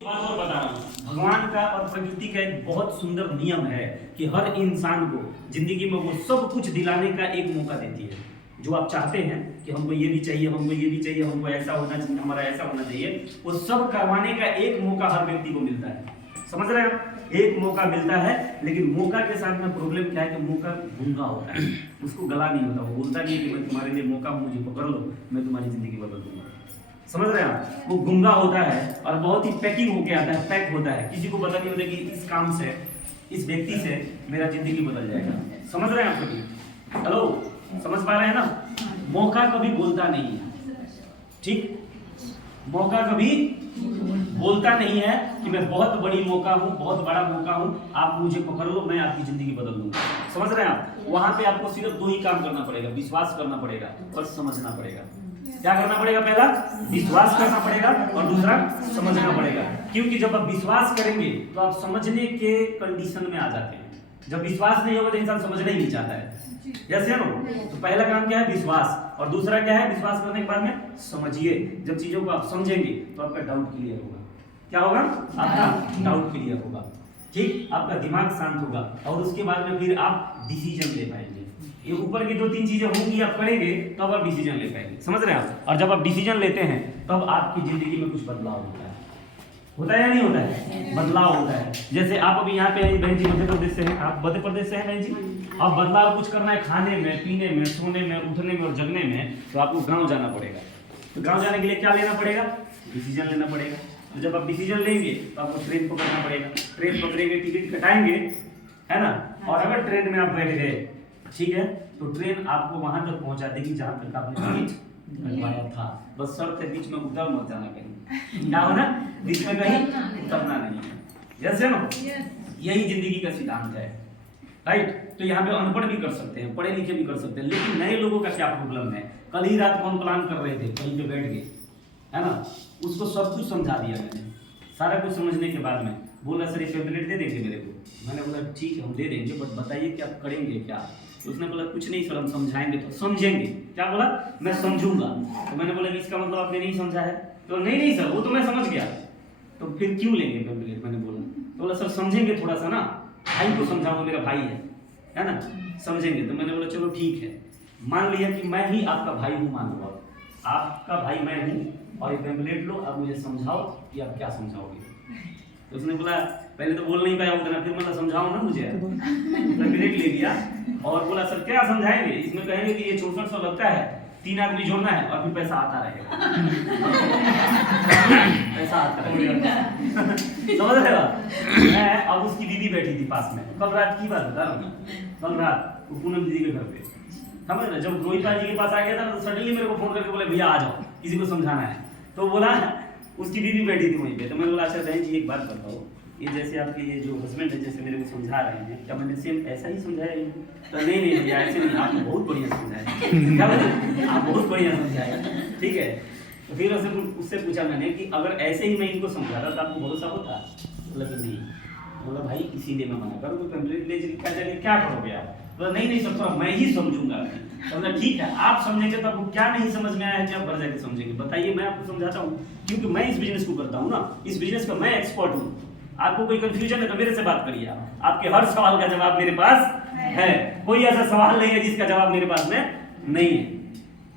बात और बता रहा हूँ, भगवान का और प्रकृति का एक बहुत सुंदर नियम है कि हर इंसान को जिंदगी में वो सब कुछ दिलाने का एक मौका देती है। जो आप चाहते हैं कि हमको ये भी चाहिए, हमको ये भी चाहिए, हमको ऐसा होना चाहिए, हमारा ऐसा होना चाहिए, वो सब करवाने का एक मौका हर व्यक्ति को मिलता है। समझ रहे हैं आप? एक मौका मिलता है, लेकिन मौका के साथ में प्रॉब्लम क्या है कि मौका गूंगा होता है, उसको गला नहीं होता, वो बोलता नहीं है कि मैं तुम्हारे लिए मौका हूँ, मुझे पकड़ लो, मैं तुम्हारी जिंदगी बदल दूंगा। समझ रहे हैं आप? वो गूंगा होता है और बहुत ही पैकिंग होके आता है, पैक होता है, किसी को पता नहीं होता कि इस काम से, इस व्यक्ति से मेरा जिंदगी बदल जाएगा। समझ रहे हैं आप कभी? हेलो, समझ पा रहे हैं ना? मौका कभी बोलता नहीं है, ठीक? मौका कभी बोलता नहीं है कि मैं बहुत बड़ी मौका हूँ, बहुत बड़ा मौका हूँ, आप मुझे पकड़ लो, मैं आपकी जिंदगी बदल दूंगा। समझ रहे हैं आप? वहां पे आपको सिर्फ दो ही काम करना पड़ेगा, विश्वास करना पड़ेगा और समझना पड़ेगा। क्या करना पड़ेगा? पहला विश्वास करना पड़ेगा और दूसरा समझना पड़ेगा। क्योंकि जब आप विश्वास करेंगे तो आप समझने के कंडीशन में आ जाते हैं। जब विश्वास नहीं होगा तो इंसान समझना ही नहीं चाहता है। जैसे नो, तो पहला काम क्या है? विश्वास। और दूसरा क्या है? विश्वास करने के बाद में समझिए। जब चीजों को आप समझेंगे तो आपका डाउट क्लियर होगा। क्या होगा? आपका डाउट क्लियर होगा, ठीक? आपका दिमाग शांत होगा और उसके बाद में फिर आप डिसीजन ले पाएंगे। ये ऊपर की दो तीन चीजें होंगी, आप करेंगे तब आप डिसीजन ले पाएंगे। समझ रहे हैं आप? और जब आप डिसीजन लेते हैं तब आपकी जिंदगी में कुछ बदलाव होता है। होता है या नहीं होता है? बदलाव होता है। जैसे आप अभी यहाँ पे बहन जी मध्य प्रदेश से हैं, आप मध्य प्रदेश से हैं बहन जी, अब बदलाव कुछ करना है खाने में, पीने में, सोने में, उठने में और जगने में, तो आपको गाँव जाना पड़ेगा। तो गाँव जाने के लिए क्या लेना पड़ेगा? डिसीजन लेना पड़ेगा। तो जब आप डिसीजन लेंगे तो आपको ट्रेन पकड़ना पड़ेगा। ट्रेन पकड़ेंगे, टिकट कटाएंगे, है ना? और अगर ट्रेन में आप बैठ गए, ठीक है, तो ट्रेन आपको वहां तक पहुंचा देगी जहां तक आपने टिकट कटवाया था। बस शर्त है बीच में उतर मत जाना कहीं। क्या होना? बीच में कहीं उतरना नहीं है। जैसे ना, यही जिंदगी का सिद्धांत है, राइट? तो यहाँ पे अनपढ़ भी कर सकते हैं, पढ़े लिखे भी कर सकते हैं, लेकिन नए लोगों का क्या प्रॉब्लम है? कल ही रात को हम प्लान कर रहे थे, कहीं पे बैठ गए, है ना? उसको सब कुछ समझा दिया मैंने। सारा कुछ समझने के बाद में बोला सर ये पेम्पलेट दे देंगे मेरे को। मैंने बोला ठीक है हम दे देंगे, बट बताइए कि आप करेंगे क्या? तो उसने बोला कुछ नहीं सर, हम समझाएंगे तो समझेंगे। क्या बोला? मैं समझूंगा। तो मैंने बोला कि इसका मतलब आपने नहीं समझा है? तो नहीं सर, वो तो मैं समझ गया। तो फिर क्यों लेंगे पेम्पलेट? मैंने बोला। तो बोला सर समझेंगे थोड़ा सा ना, भाई को समझाऊंगा, मेरा भाई है ना, समझेंगे। तो मैंने बोला चलो ठीक है, मान लिया कि मैं ही आपका भाई हूँ, मान लो आपका भाई मैं हूँ, और ये पेम्पलेट लो, अब मुझे समझाओ कि आप क्या समझाओगे। तो उसने बोला, पहले तो बोल नहीं पाया उतना, फिर मतलब समझाओ ना मुझे। पेम्पलेट ले लिया और बोला सर क्या समझाएंगे? इसमें कहेंगे कि ये 6400 लगता है, 3 आदमी जोड़ना है और फिर पैसा आता रहेगा। पैसा आता रहेगा। समझ रहे हो? मैं अब उसकी दीदी बैठी थी पास में, कल रात की बात बता रहा हूँ, कल रात वो पूनम दीदी के घर पे, समझ रहे? जब रोहित जी के पास आ गया था तो सडनली मेरे को फोन करके बोले भैया आ जाओ, किसी को समझाना है। तो बोला उसकी बीवी बैठी थी वहीं पे। तो मैंने बोला अच्छा बहन जी एक बात बताओ, ये जैसे आपके ये जो हस्बैंड है जैसे मेरे को समझा रहे हैं, क्या मैंने सेम ऐसा ही समझाया इनको? तो नहीं भैया ऐसे नहीं, आपने बहुत बढ़िया समझाया। क्या बोले? आप बहुत बढ़िया समझाया, ठीक है। तो फिर उससे पूछा मैंने कि अगर ऐसे ही मैं इनको समझाता तो आपको भरोसा होता? बोला कि नहीं। बोला भाई इसीलिए मैं मना करूँ, पेम्पलेट ले जाके क्या करोगे आप? बोला नहीं सर, तो मैं ही समझूंगा। बोला ठीक है, आप समझेंगे तो आपको क्या नहीं समझ में आया है कि आप घर जाके समझेंगे? बताइए, मैं आपको समझाता हूँ, क्योंकि मैं इस बिजनेस को करता हूँ ना, इस बिजनेस का मैं एक्सपर्ट हूँ। आपको कोई कंफ्यूजन है तो मेरे से बात करिए। आपके हर सवाल का जवाब मेरे पास है। कोई ऐसा सवाल नहीं है जिसका जवाब मेरे पास में नहीं है,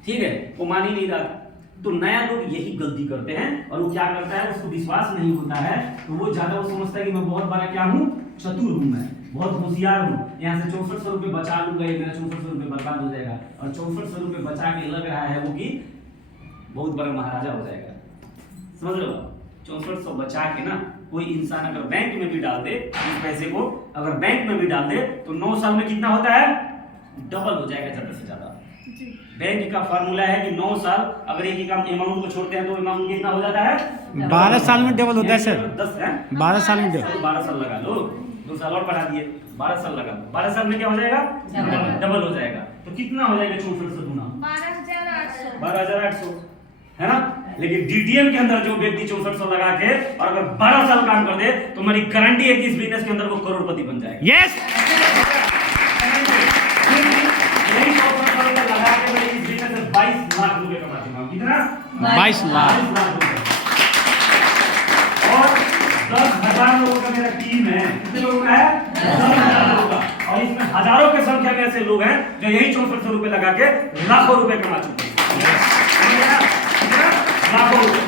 ठीक है? वो मान ही नहीं रहा था। तो नया लोग यही गलती करते हैं और वो क्या करता है, उसको विश्वास नहीं होता है, तो वो ज्यादा वो समझता है कि मैं बहुत बड़ा क्या हूँ, चतुर हूँ, मैं बहुत होशियार हूँ, यहाँ से 6400 रुपये बचा लूंगा, ये मेरा 6400 रुपये बर्बाद हो जाएगा। और 6400 रुपये बचा के लग रहा है वो कि बहुत बड़ा महाराजा हो जाएगा। समझ रहे हो? 6400 बचा के ना, कोई इंसान अगर बैंक में भी डाल दे इस पैसे को, अगर बैंक में भी डाल दे तो 9 साल में कितना होता है? डबल हो जाएगा ज्यादा से ज्यादा। बैंक का फार्मूला है कि 9 साल अगर एक ही काम अमाउंट को छोड़ते हैं तो अमाउंट कितना हो जाता है? 12 साल में डबल होता है सर। 10 है, 12 साल में डबल। 12 साल लगा लो, 2 साल और बढ़ा दिए, 12 साल लगा, 12 साल में क्या हो जाएगा? डबल हो जाएगा। तो कितना हो जाएगा 6400 गुना? 12,800, है ना? लेकिन डीटीएम के अंदर जो व्यक्ति 6400 लगा के और अगर 12 साल काम कर दे तो मेरी गारंटी है कि इस बिजनेस के अंदर वो करोड़पति बन जाएगा। यस। लगा के मैं इस बिजनेस में 22 लाख रुपए कमाती हूँ। कितना? 22 लाख। और लोगों का मेरा टीम है। कितने लोगों का है? 10,000 लोगों का। और इसमें हजारों के संख्या में ऐसे लोग हैं जो यही 6400 रुपए लगा के लाखों रुपए कमा चुके हैं। लाखों रुपए,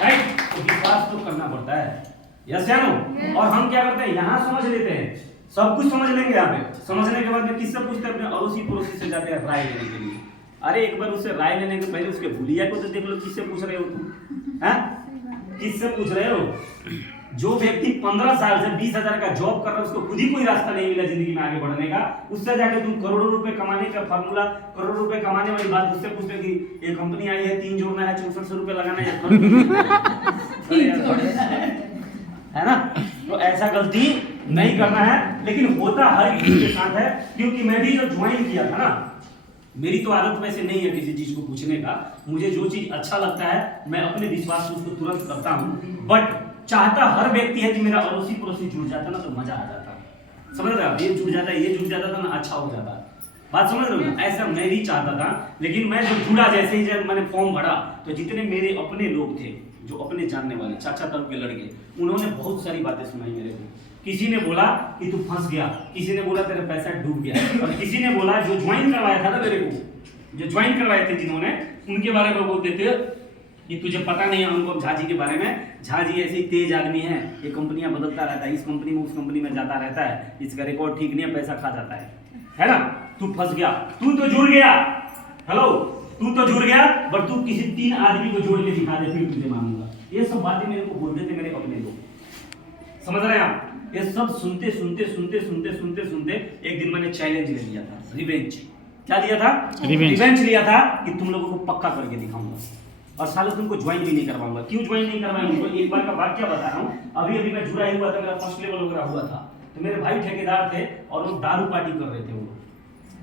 राइट? तो विश्वास तो करना पड़ता है, यस या नो? और हम क्या करते हैं, यहाँ समझ लेते हैं, सब कुछ समझ लेंगे। यहाँ पे समझने के बाद में किससे पूछते हैं? अपने अड़ोसी पड़ोसी से जाते हैं राय लेने के लिए। अरे एक बार उससे राय लेने के पहले उसके भूलिया को तो देख लो, किससे पूछ रहे हो तुम? हैं? किससे पूछ रहे हो? जो व्यक्ति 15 साल से 20,000 का जॉब कर रहा है, उसको खुद ही कोई रास्ता नहीं मिला जिंदगी में आगे बढ़ने का, उससे जाके तुम करोड़ों रुपए कमाने का फार्मूला, करोड़ों रुपए कमाने वाली बात उससे पूछते कि एक कंपनी आई है, 3 जोड़ना है, 6400 रुपए लगाना है ना? तो ऐसा गलती नहीं करना है, लेकिन होता हर किसी के साथ है। क्योंकि मैं भी जो ज्वाइन किया था ना, मेरी तो आदत वैसे नहीं है किसी चीज को पूछने का। मुझे जो चीज अच्छा लगता है मैं अपने विश्वास से उसको तुरंत करता हूँ। बट चाहता हर व्यक्ति है कि मेरा अड़ोसी पड़ोसी जुड़ जाता ना तो मजा आ जाता। समझ रहे हो? ये जुड़ जाता, ये जुड़ जाता था ना, अच्छा हो जाता। बात समझ रहे हो ना? ऐसा मैं भी चाहता था, लेकिन मैं जो जुड़ा, जैसे ही जब मैंने फॉर्म भरा तो जितने मेरे अपने लोग थे, जो अपने जानने वाले चाचा ताऊ के लड़के, उन्होंने बहुत सारी बातें सुनाई मेरे को। किसी ने बोला कि तू फंस गया, किसी ने बोला तेरा पैसा डूब गया, और किसी ने बोला जो ज्वाइन करवाया था ना मेरे को, जो ज्वाइन करवाए थे जिन्होंने, उनके बारे में बोलते थे कि तुझे पता नहीं है हमको झा जी के बारे में। झा जी ऐसे ही तेज आदमी है, ये कंपनियां बदलता रहता है, इस कंपनी में उस कंपनी में जाता रहता है, इसका रिकॉर्ड ठीक नहीं है, पैसा खा जाता है ना? तू फंस गया, तू तो जुड़ गया। हेलो, तू तो जुड़ गया, बट तू किसी 3 आदमी को जोड़ के दिखा दे, फिर तुझे मानूंगा। ये सब बातें मेरे को बोलते थे मेरे अपने लोग। समझ रहे हैं आप? ये सब सुनते सुनते सुनते सुनते सुनते सुनते एक दिन मैंने चैलेंज ले लिया था, रिवेंज। क्या लिया था? रिवेंज लिया था कि तुम लोगों को पक्का करके दिखाऊंगा, और सालों तुमको ज्वाइन भी नहीं करवाऊंगा। क्यों ज्वाइन नहीं करवाऊंगा? एक बार का वाक्य बता रहा हूँ। अभी मैं जुड़ा ही हुआ था, मेरा फर्स्ट लेवल वगैरह हुआ था, तो मेरे भाई ठेकेदार थे और वो दारू पार्टी कर रहे थे। वो लोग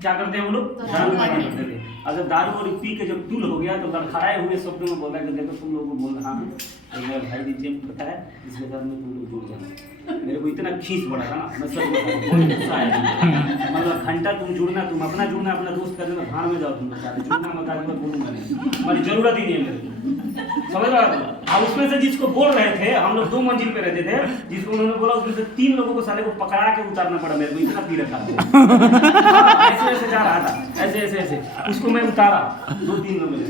क्या करते हैं? वो लोग दारू पार्टी करते थे। अगर दारू और पी के जब टूल हो गया तो लड़खड़ाए हुए शब्दों में बोला कि देखो तुम लोगों को बोल रहा हूँ, तो मेरा भाई दीजिए पता है, इसके साथ में तुम लोग जुड़ जाना। मेरे को इतना खींच पड़ा था ना, मैं सब बहुत गुस्सा आया। मतलब घंटा तुम जुड़ना, तुम अपना जुड़ना, अपना दोस्त कर देना, भाड़ में जाओ तुम बता दे, जुड़ना मत आज मैं बोलूंगा नहीं, हमारी जरूरत ही नहीं है मेरे को। समझ रहा था? अब उसमें से जिसको बोल रहे थे, हम लोग 2 मंजिल पे रहते थे, जिसको उन्होंने बोला उसमें से 3 लोगों को साले को पकड़ा के उतारना पड़ा मेरे को, इतना पी रखा था। ऐसे ऐसे जा रहा था, ऐसे ऐसे ऐसे उसको मैं उतारा 2-3 लोग मिले।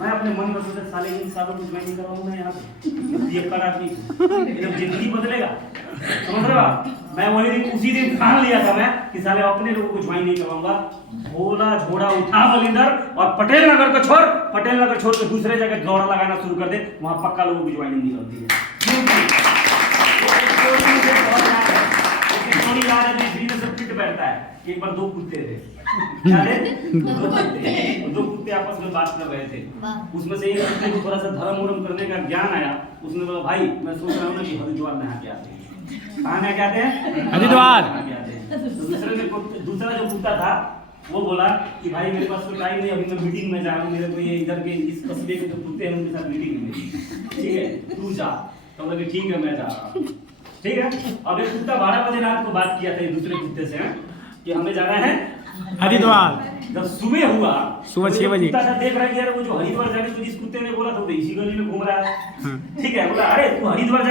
मैं अपने मन में सोचा साले इन सालों कुछ मैं नहीं करवाऊंगा यहाँ पे, ये कर आदमी जब जिंदगी बदलेगा। समझ रहे हो आप? मैं वही दिन उसी दिन ठान लिया था मैं कि साले अपने लोगों को ज्वाइन नहीं करवाऊंगा। भोला झोड़ा उठा बलिंदर और पटेल नगर को छोड़, पटेल नगर छोड़ के दूसरे जगह दौड़ा लगाना शुरू कर दे, वहां पक्का लोगों की ज्वाइनिंग नहीं होती है। बैठता है। एक बार 2 कुत्ते थे, क्या थे? 2 कुत्ते आपस में बात कर रहे थे। उसमें से एक कुत्ते को थोड़ा सा धर्म उर्म करने का ज्ञान आया। उसने बोला भाई मैं सोच रहा हूँ ना कि हरिद्वार नहा के आते हैं। कहाँ नहा के आते हैं? हरिद्वार। तो दूसरा जो कुत्ता था वो बोला कि भाई मेरे पास तो टाइम नहीं, अभी मैं मीटिंग में जा रहा हूँ, मेरे को ये इधर के इस कस्बे के जो कुत्ते हैं उनके साथ मीटिंग में, ठीक है तू जा। तो बोला कि ठीक है मैं जा रहा हूँ, ठीक है। अब एक कुत्ता 12 बजे रात को बात किया था दूसरे कुत्ते से कि हमें जाना है हरिद्वार। जब सुबह हुआ, सुबह 6 बजे, कुत्ता था देख रहा है यार वो जो हरिद्वार जाने को जिस कुत्ते ने बोला था वो इसी गली में घूम रहा है, ठीक है। बोला अरे तू हरिद्वार